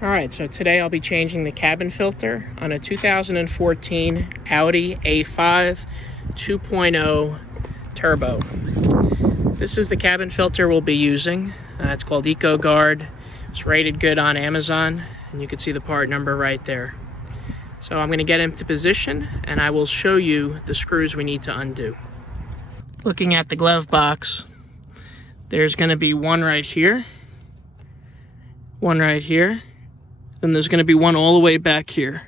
Alright, so today I'll be changing the cabin filter on a 2014 Audi A5 2.0 Turbo. This is the cabin filter we'll be using. It's called EcoGuard. It's rated good on Amazon, and you can see the part number right there. So I'm going to get into position, and I will show you the screws we need to undo. Looking at the glove box, there's going to be one right here, one right here. Then there's going to be one all the way back here.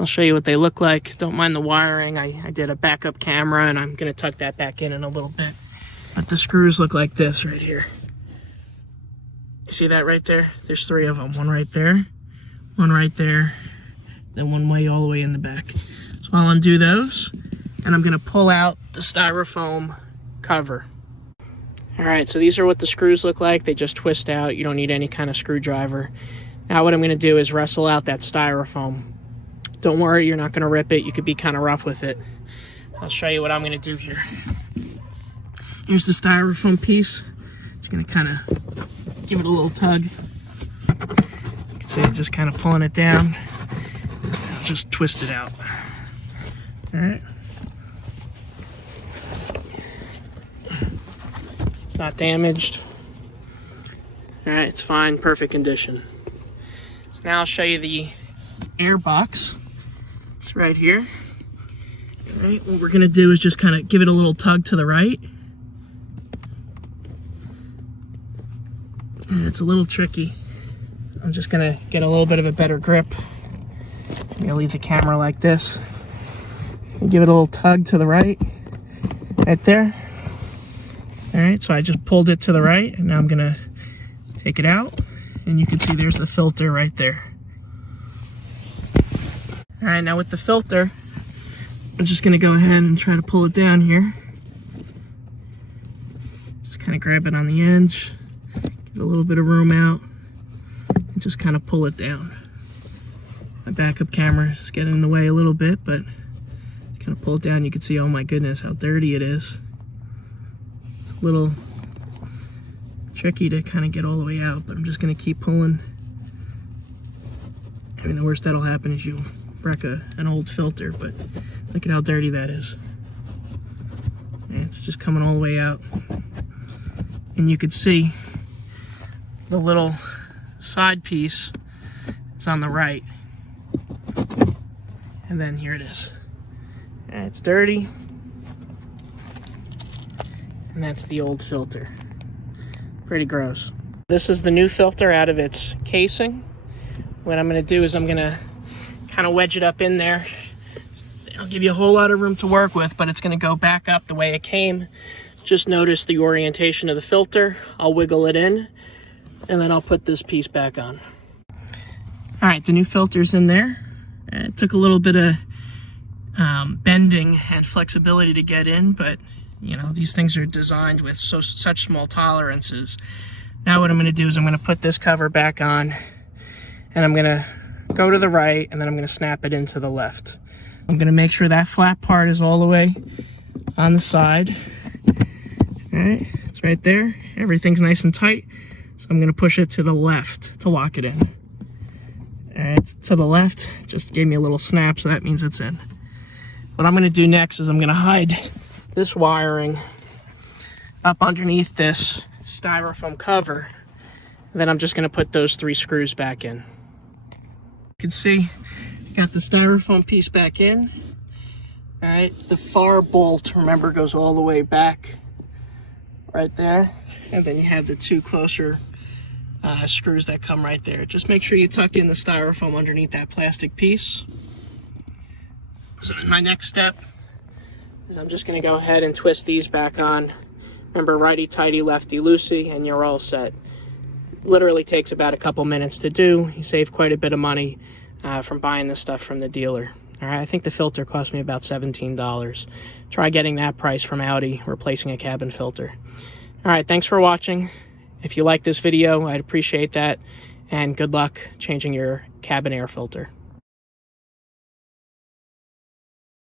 I'll show you what they look like. Don't mind the wiring. I did a backup camera, and I'm going to tuck that back in a little bit. But the screws look like this right here. You see that right there? There's three of them. One right there, then one way all the way in the back. So I'll undo those, and I'm going to pull out the styrofoam cover. All right, so these are what the screws look like. They just twist out. You don't need any kind of screwdriver. Now what I'm going to do is wrestle out that styrofoam. Don't worry, you're not going to rip it. You could be kind of rough with it. I'll show you what I'm going to do here. Here's the styrofoam piece. Just going to kind of give it a little tug. You can see it just kind of pulling it down. I'll just twist it out. All right. It's not damaged. All right, it's fine, perfect condition. Now I'll show you the air box. It's right here. All right, what we're gonna do is just kind of give it a little tug to the right. And it's a little tricky. I'm just gonna get a little bit of a better grip. I'm gonna leave the camera like this. And give it a little tug to the right. Right there. All right, so I just pulled it to the right, and now I'm gonna take it out. And you can see there's the filter right there. All right, now with the filter, I'm just gonna go ahead and try to pull it down here. Just kind of grab it on the edge, get a little bit of room out, and just kind of pull it down. My backup camera is getting in the way a little bit, but kind of pull it down. You can see, oh my goodness, how dirty it is. It's a little tricky to kind of get all the way out, but I'm just going to keep pulling. I mean, the worst that'll happen is you wreck an old filter, but look at how dirty that is. And it's just coming all the way out. And you can see the little side piece is on the right. And then here it is. And it's dirty. And that's the old filter. Pretty gross. This is the new filter out of its casing. What I'm going to do is I'm going to kind of wedge it up in there. It'll give you a whole lot of room to work with, but it's going to go back up the way it came. Just notice the orientation of the filter. I'll wiggle it in, and then I'll put this piece back on. All right, the new filter's in there. It took a little bit of bending and flexibility to get in, but you know, these things are designed with such small tolerances. Now what I'm going to do is I'm going to put this cover back on, and I'm going to go to the right, and then I'm going to snap it into the left. I'm going to make sure that flat part is all the way on the side. All right, it's right there. Everything's nice and tight. So I'm going to push it to the left to lock it in. All right, it's to the left. Just gave me a little snap, so that means it's in. What I'm going to do next is I'm going to hide this wiring up underneath this styrofoam cover. And then I'm just going to put those three screws back in. You can see I got the styrofoam piece back in. All right, the far bolt, remember, goes all the way back right there. And then you have the two closer screws that come right there. Just make sure you tuck in the styrofoam underneath that plastic piece. So my next step is I'm just going to go ahead and twist these back on. Remember, righty-tighty, lefty-loosey, and you're all set. Literally takes about a couple minutes to do. You save quite a bit of money from buying this stuff from the dealer. All right, I think the filter cost me about $17. Try getting that price from Audi, replacing a cabin filter. All right, thanks for watching. If you like this video, I'd appreciate that. And good luck changing your cabin air filter.